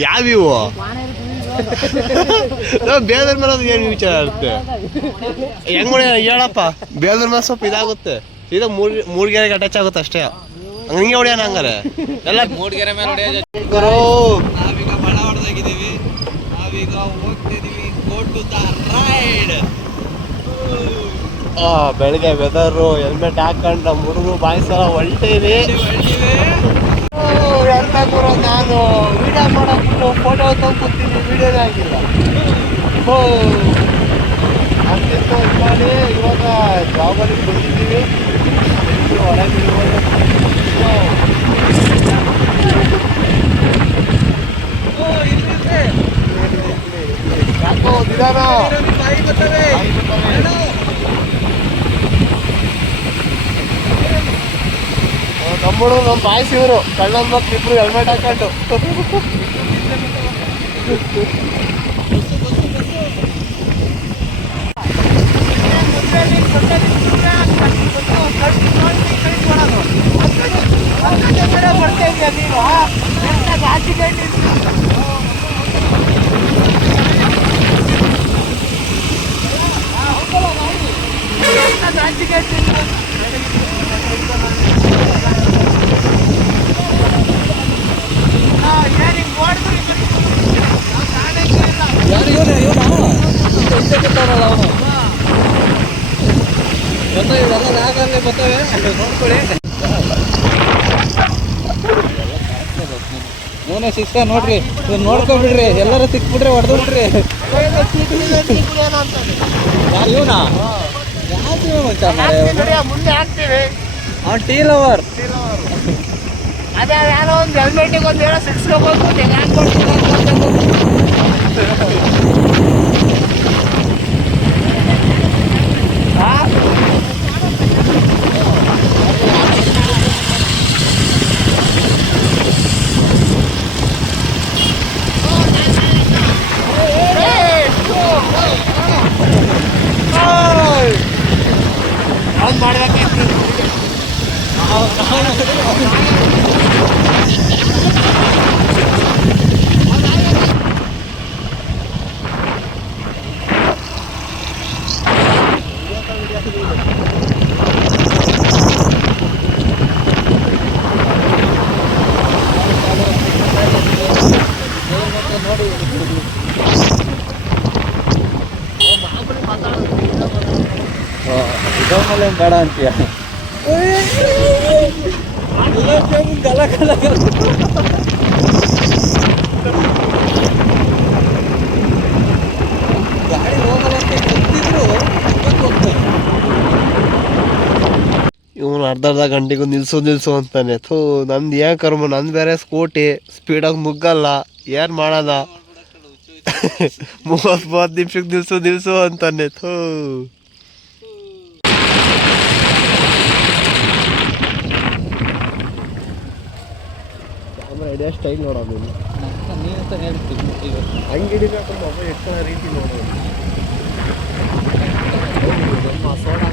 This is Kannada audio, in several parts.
ಯಾವ ಇವು ಬೇಲೂರ್ ಮೇಲೆ ಏನು ವಿಚಾರ ಇರುತ್ತೆ ಹೆಂಗ್ ಹೇಳಪ್ಪ ಬೇಲೂರ್ ಮೇಲೆ ಸ್ವಲ್ಪ ಇದಾಗುತ್ತೆ ಇದು ಮೂಡಿಗೆರೆಗೆ ಅಟ್ಯಾಚ್ ಆಗುತ್ತೆ ಅಷ್ಟೇ ಹಂಗೆ ಹೊಡಿಯೋಣ ಹಂಗಾರೆ ಎಲ್ಲ ಮೂಡಿಗೆರೆ ಮೇಲೆ ನಾವೀಗ ಬಳ ಹೊಡೆದಾಗಿದ್ದೀವಿ ನಾವೀಗ ಹೋಗ್ತಿದೀವಿ ಗೋ ಟು ದ ರೈಡ್ ಬೆಳಗ್ಗೆ ವೆದರು ಹೆಲ್ಮೆಟ್ ಹಾಕೊಂಡು ನಮ್ಮ ಹುಡುಗರು ಬಾಯ್ಸಲ ಹೊಲ್ಟೀವಿ ಎಂತ ಗುರು ನಾನು ವಿಡಿಯೋ ಮಾಡೋಕ್ಕೂ ಫೋಟೋ ತಗೊಂಡ್ತೀನಿ ವಿಡಿಯೋನೇ ಆಗಿಲ್ಲ ಅಂತಿತ್ತು ಮಾಡಿ ಇವಾಗ ಜಾಬಲ್ಲಿ ಬಂದಿದ್ದೀವಿ ಹೊರಗೆ ಯಾಕೋ ನಿಧಾನ ನಮ್ಮಳು ನಮ್ಮ ಬಾಯ್ಸ್ ಇವರು ಕಳ್ಳನ ಮಕ್ಳು ಇಬ್ರು ಹೆಲ್ಮೆಟ್ ಹಾಕೊಂಡು ನೋನೇ ಸಿಕ್ಕ ನೋಡ್ರಿ ನೋಡ್ಕೊಬಿಡ್ರಿ ಎಲ್ಲರೂ ಸಿಕ್ಬಿಟ್ರೆ ಹೊಡೆದು ಬಿಡ್ರಿ ಮುಂದೆ ಹಾಕ್ತೀವಿ ಅವ್ನು ಟೀ ಲವರ್ ಅದೇ ಯಾರೋ ಒಂದು ಹೆಲ್ಮೆಟಿಗೆ ಒಂದು ಏನೋ ಸಿಕ್ಸ್ಕೋಬೇಕು ಹೆಂಗೆ ಕೊಡ್ತೀನಿ ಬೇಡ ಅಂತೀಯ ಗಲ ಗಲ ಗಾಡಿ ಹೋಗಲ್ಲ ಅಂತ ಗೊತ್ತಿದ್ರು ಇವನು ಅರ್ಧ ಗಂಟೆಗೂ ನಿಲ್ಸು ಅಂತಾನೆ ಥೂ ನಂದು ಏನ್ ಕರ್ಮ ನಂದು ಬೇರೆ ಸ್ಕೂಟಿ ಸ್ಪೀಡಾಗಿ ಮುಗ್ಗಲ್ಲ ಏನ್ ಮಾಡೋದ 30 ನಿಮಿಷಕ್ಕೆ ನಿಲ್ಸು ಅಂತಾನೆ ಥೂ ಐಡಿಯಾ ಸ್ಟೈಲ್ ನೋಡೋದು ನೀನಂತ ಹೇಳ್ತೀನಿ ಹಂಗೆ ಹಿಡಿಬೇಕು ಮೊಬೈಲ್ ಎಷ್ಟೋ ರೀತಿ ನೋಡೋದು ನಮ್ಮ ಸೋಡಾ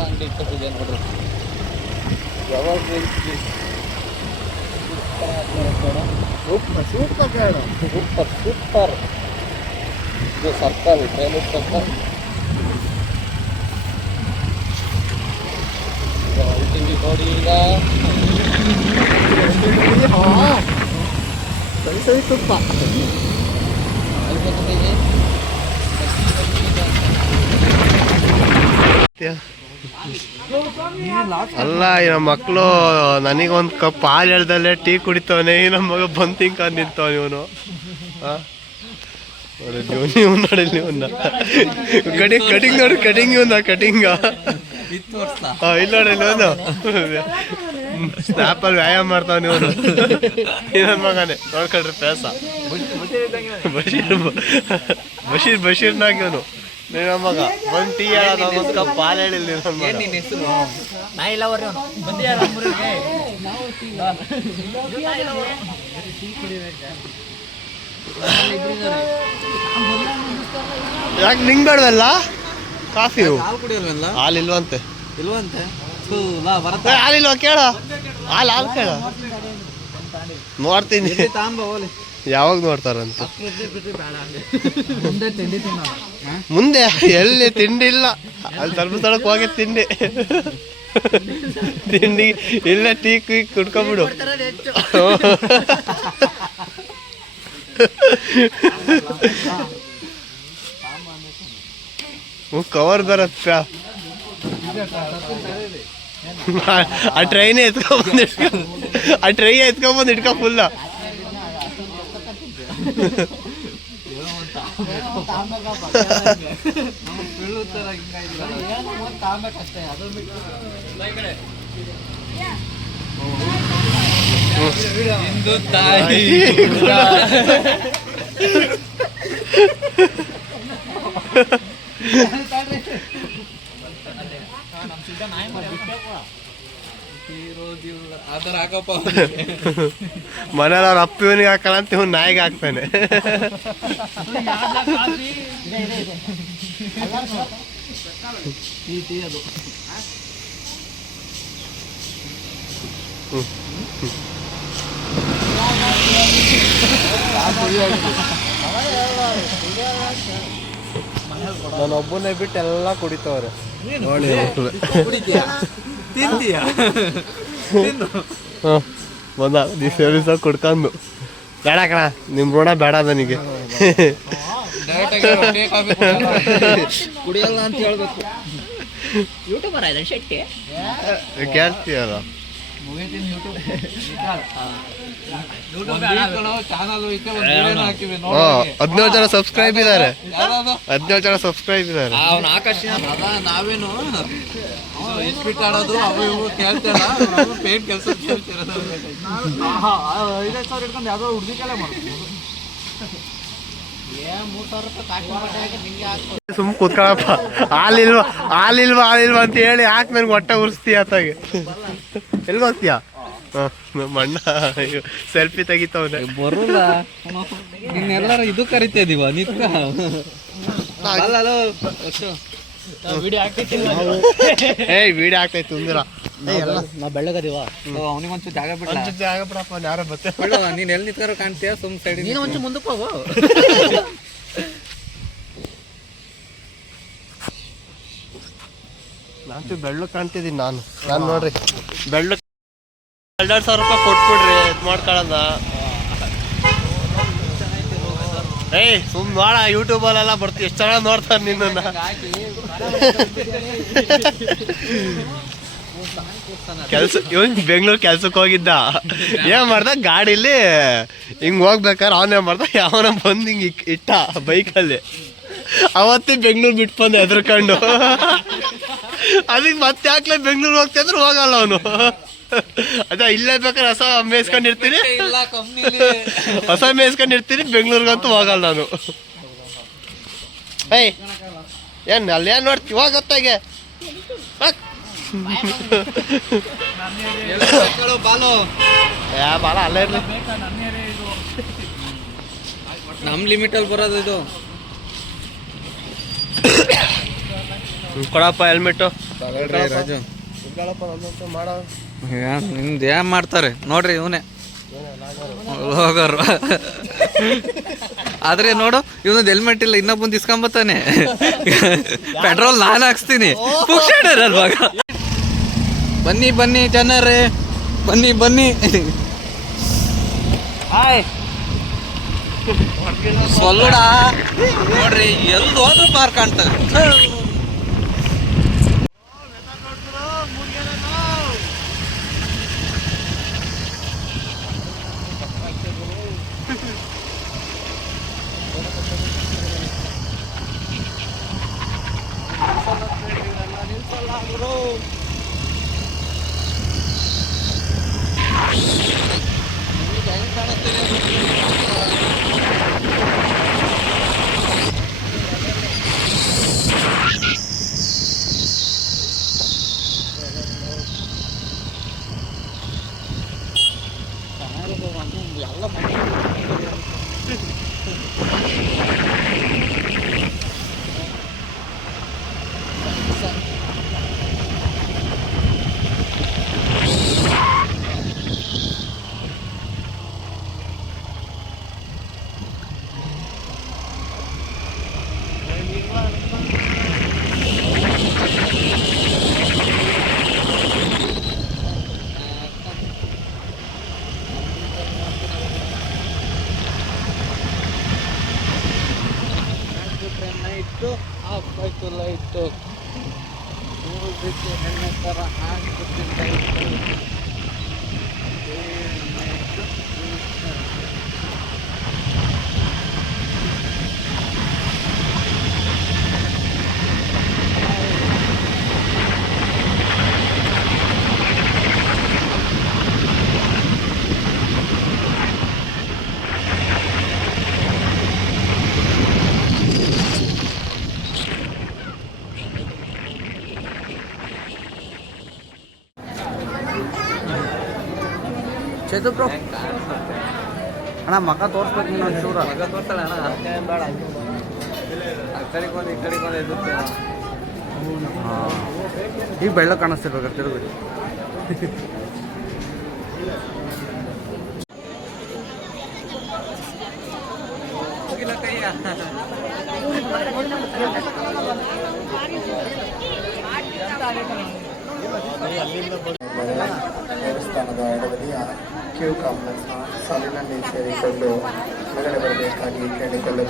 ಅಂಗಡಿ ಇಟ್ಟಿದೆ ನೋಡ್ರಿ ಯಾವಾಗ ಸೂಪರ್ ಬೇಡ ಸೂಪರ್ ಇದು ಸರ್ಕಲ್ ಟ್ರೈಲರ್ ಸರ್ಕಲ್ ನೋಡಿ ಈಗ ಸರಿ ತುಪ್ಪ ಅಲ್ಲ ನಮ್ಮ ಮಕ್ಕಳು ನನಗೊಂದು ಕಪ್ ಹಾಲು ಹೇಳ್ದಲ್ಲೇ ಟೀ ಕುಡಿತವನೆ ನಮ್ಮ ಮಗ ಬಂದು ತಿಂಕ ನಿಂತವ ಇವನು ನೀವು ನೋಡಿ ಇವನ್ನ ಕಟಿಂಗ್ ನೋಡಿ ಕಟಿಂಗ್ ಇವನ್ನ ಕಟಿಂಗ ಇಲ್ಲ ನೋಡಿ ಇವನು ಸ್ನಾಪಲ್ಲಿ ವ್ಯಾಯಾಮ ಮಾಡ್ತಾವ ಇವನು ನನ್ನ ಮಗನೇ ನೋಡ್ಕೊಳ್ರಿ ಪೇಸ ಬಶೀರ್ನಾಗ ಇವನು ನಿಮ್ಮ ಮಗ ಒಂದು ಟೀ ಹೇಳೋದು ಒಂದು ಕಪ್ ಹಾಲು ಹೇಳಿಲ್ಲ ಯಾಕೆ ನಿಂಗೆ ಬೇಡವಲ್ಲ ಕಾಫಿ ಹಾಲು ಇಲ್ವಂತೆ ಇಲ್ವಂತೆ ಹಾಲಿಲ್ವ ಕೇಳ ಹಾಲು ಕೇಳ ನೋಡ್ತೀನಿ. ತಾಂಬ ಹೋಲಿ ಯಾವಾಗ ನೋಡ್ತಾರಂತ. ಮುಂದೆ ತಿಂಡಿ ತಿನ್ನೋಣ. ಮುಂದೆ ಎಲ್ಲಿ ತಿಂಡಿ ಇಲ್ಲ, ಅಲ್ಲಿ ಧರ್ಮಸ್ಥಳಕ್ಕೆ ಹೋಗಿ ತಿಂಡಿ ತಿಂಡಿ ಇಲ್ಲ. ಟೀ ಕುಡ್ಕೊಂಬಿಡು. ಕವರ್ ಬರತ್ತ. ಆ ಟ್ರೈನೇ ಎತ್ಕೊಂಬಂದು ಆ ಟ್ರೈ ಎತ್ಕೊಂಬಂದು ಇಟ್ಕೊ ಫುಲ್ಲ. ಮನೇಲಿ ಅವ್ರ ಅಪ್ಪ ಇವನಿಗೆ ಹಾಕಲ್ಲ ಅಂತ ಇವ್ನು ನಾಯಿಗೆ ಹಾಕ್ತಾನೆ. ನಾನು ಒಬ್ಬನೇ ಬಿಟ್ಟು ಎಲ್ಲ ಕುಡಿತವ್ರೆ. ಬಂದ ದಿವಸ ಕುಡ್ಕೊಂಡು ಬೇಡ ಕಣ, ನಿಮ್ ಋಣ ಬೇಡ ನನಗೆ. ಕುಡಿಯಲ್ಲ ಅಂತ ಹೇಳ್ಬೇಕು. ಕೇಳ್ತೀಯಲ್ಲ. 17 ಜನ ಸಬ್ಸ್ಕ್ರೈಬ್ ಇದ್ದಾರೆ. 17 ಜನ ಸಬ್ಸ್ಕ್ರೈಬ್ ಇದ್ದಾರೆ. ನಾವೇನು ಇಸ್ಪಿಟ್ ಆಡೋದು ಅವು ಇವು ಕೇಳ್ತಾರ, ಪೇಂಟ್ ಕೆಲಸ ಕೇಳ್ತಿರೋದು. 5,000 ಇಟ್ಕೊಂಡು ಯಾವ್ದೋ ಹುಡುಗಿಕೆಲ್ಲ ಮಾಡ್ತೀವಿ. ಸುಮ್ ಕೂತ್ಕೊಳಪ್ಪ. ಹಾಲಿಲ್ವಾ ಹಾಲಿಲ್ವಾ ಹಾಲಿಲ್ವಾ ಅಂತ ಹೇಳಿ ಯಾಕೆ ನನ್ಗೆ ಹೊಟ್ಟೆ ಉರಿಸ್ತೀಯ ಆತಾಗೆ. ಎಲ್ಲಿ ಹೋಗ್ತೀಯಾ? ಮಣ್ಣ ಸೆಲ್ಫಿ ತೆಗಿತವನೆ. ಬರೋಲ್ಲ ನಿನ್ನೆಲ್ಲರೂ ಇದು ಕರಿತಾ ಇದೀವ ನಿತ್ಕ. ವಿಡಿಯೋ ಆಗ್ತೈತಿ ತುಂದಿರ. ನಾ ಬೆಳ್ಳಗದಿವ ಅವನಿಗೊಂಚು ಜಾಗ ಬಿಡಪ್ಪ. ಯಾರ ಬತ್ತೆ ನೀನ್ ಎಲ್ಲಿ ನಿತ್ಕಾರ ಕಾಣ್ತೀಯ? ಸುಮ್ ಸೈಡ್ ನೀನು ಒಂಚು ಮುಂದಕ್ಕೆ ಹೋಗು. ನಾಚು ಬೆಳ್ಳು ಕಾಣ್ತಿದ್ದೀನಿ ನಾನು ನೋಡ್ರಿ. ಬೆಳ್ಳು 2,000 ರೂಪಾಯಿ ಕೊಟ್ಬಿಡ್ರಿ, ಇದು ಮಾಡ್ಕೊಳ್ಳೋದ. ಏಯ್ ಸುಮ್ ನೋಡ, ಯೂಟ್ಯೂಬಲ್ಲೆಲ್ಲ ಬರ್ತೀವಿ. ಎಷ್ಟು ಚೆನ್ನಾಗಿ ನೋಡ್ತಾರೆ ನಿನ್ನ. ಇವನ್ ಬೆಂಗ್ಳೂರ್ ಕೆಲ್ಸಕ್ಕೆ ಹೋಗಿದ್ದ. ಏನ್ ಮಾಡ್ದ, ಗಾಡಿಲಿ ಹಿಂಗ್ ಹೋಗ್ಬೇಕಾದ್ರೆ ಅವನೇ ಮಾಡ್ದ, ಯಾವನ ಬಂದು ಹಿಂಗ್ ಇಟ್ಟ ಬೈಕಲ್ಲಿ. ಅವತ್ತೇ ಬೆಂಗ್ಳೂರ್ ಬಿಟ್ಟು ಬಂದ ಹೆದರ್ಕೊಂಡು. ಅದಕ್ಕೆ ಮತ್ತೆ ಯಾಕ್ಲೆ ಬೆಂಗ್ಳೂರ್ ಹೋಗ್ತಾ ಇದ್ರೆ ಹೋಗಲ್ಲ ಅವನು. ಅದ ಇಲ್ಲೇ ಬೇಕಾದ್ರೆ ಹೊಸ ಮೇಯಿಸ್ಕೊಂಡಿರ್ತೀನಿ, ಹೊಸ ಮೇಯಿಸ್ಕೊಂಡಿರ್ತೀನಿ, ಬೆಂಗ್ಳೂರ್ಗಂತೂ ಹೋಗಲ್ಲ ನಾನು. ಏಯ್ ಏನ್ ಅಲ್ಲಿ ಏನ್ ನೋಡ್ತೀವಿ, ಹೋಗತ್ತಾಗೆ ಬಾಲ ಅಲ್ಲೇ ಇರ್ಲಿ. ನಮ್ ಲಿಮಿಟ್ ಅಲ್ಲಿ ಬರೋದು ಇದು. ಕೊಡಪ್ಪ ಹೆಲ್ಮೆಟ್ಟು. ರಾಜು ಮಾಡೋ ನಿಮ್ದು ಏನ್ ಮಾಡ್ತಾರೆ ನೋಡ್ರಿ, ಇವನೇ ಹೋಗೋರು. ಆದ್ರೆ ನೋಡು, ಇವನದು ಹೆಲ್ಮೆಟ್ ಇಲ್ಲ, ಇನ್ನೊಬ್ಬಂದು ಇಸ್ಕೊಂಬತ್ತಾನೆ. ಪೆಟ್ರೋಲ್ ನಾನು ಹಾಕ್ಸ್ತೀನಿ. ಅಲ್ವಾಗ ಬನ್ನಿ ಬನ್ನಿ ಜನರೇ, ಬನ್ನಿ ಬನ್ನಿ. ಸೊಲ್ಲುಡ ನೋಡ್ರಿ, ಎಲ್ಲಿ ಹೋದ್ರು ಪಾರ್ಕ್ ಕಾಣ್ತದೆ. ನೈಟು ಆಫ್ ಆಯ್ತು ಲೈಟು ನೋಡ್ಲಿಕ್ಕೆ ಹೆಣ್ಣೆ ಥರ ಆಗ್ಬಿಟ್ಟಿತ್ತು. ಚೇತು ಬ್ರೋ ಅಣ್ಣ ಮಗ ತೋರಿಸ್ಬೇಕು ನೀನು ಒಂಚೂರ ಮಗ ತೋರ್ಸಲ್ಲ ಅಣ್ಣ, ಬೇಡ ಆ ಕಡೆಗೊಂದು ಈ ಕಡೆಗೊಂದು ಎದುರುತ್ತೆ. ಈಗ ಬೆಳ್ಳ ಕಾಣಿಸ್ತಿರ್ಬೇಕಾರೆ ತಿರುಗಿ ಹೋಗಿಲ್ಲ ಕೈಯ ದೇವಸ್ಥಾನದ ಎಡಬದಿಯ ಕ್ಯೂ ಕಾಂಪ್ಲೆಕ್ಸ್ನ ಸಾಲಿನಲ್ಲಿ ಸೇರಿಕೊಂಡು ಒಳಗಡೆ ಬರಬೇಕಾಗಿ ಕೇಳಿಕೊಳ್ಳುತ್ತೇವೆ.